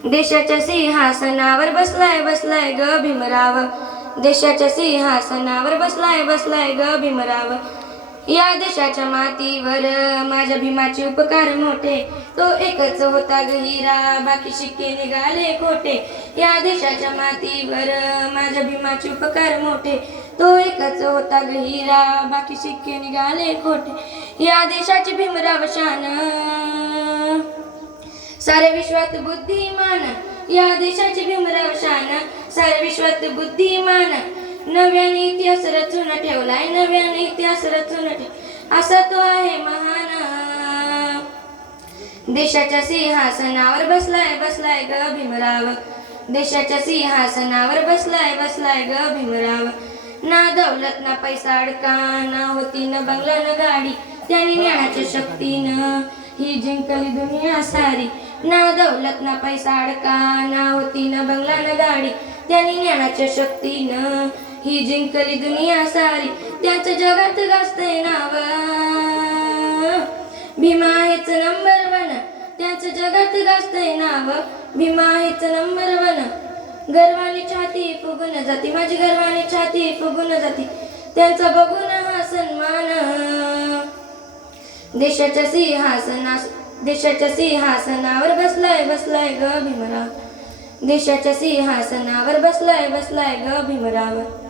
देशाच्या सिंहासनावर बसलाय बसलाय ग भीमराव. देशाच्या सिंहासनावर बसलाय बसलाय ग भीमराव. या देशाच्या मातीवर माझ्या भीमाचे उपकार मोठे. तो एकच होता ग हिरा, बाकी शिक्के निघाले खोटे. या देशाच्या मातीवर माझ्या भीमाचे उपकार मोठे. तो एकच होता ग हिरा, बाकी शिक्के निघाले खोटे. या देशाची भीमराव शान, सारे विश्वात बुद्धिमान. या देशाची भीमराव शान, सारे विश्वात बुद्धिमान. नव्याने इतिहास रचून ठेवलाय, नव्याने इतिहास रचून असा तो आहे महान. देशाच्या सिंहासनावर बसलाय बसलाय ग भीमराव. देशाच्या सिंहासनावर बसलाय बसलाय ग भीमराव. ना दौलत ना पैसा अडका, ना होती न बंगला न गाडी. त्यांनी ज्ञानाच्या शक्तीनं ही जिंकली दुनिया सारी. ना दौलत ना पैसा अडका, ना होती न बंगला न गाडी. त्यांनी ज्ञानाच्या शक्तीनं ही जिंकली दुनिया सारी. त्याचं जगात गाजतंय नाव, भीमा हेच नंबर वन. त्याचं जगात गाजतंय नाव, भीमा हेच नंबर वन. गर्वाने छाती फुगून जाती, माझी गर्वाने छाती फुगून जाती. त्यांचा बघून हा सन्मान. देशाच्या सिंहासनावर बसलाय बसलाय ग भीमराव. देशाच्या सिंहासनावर बसलाय बसलाय ग भीमराव.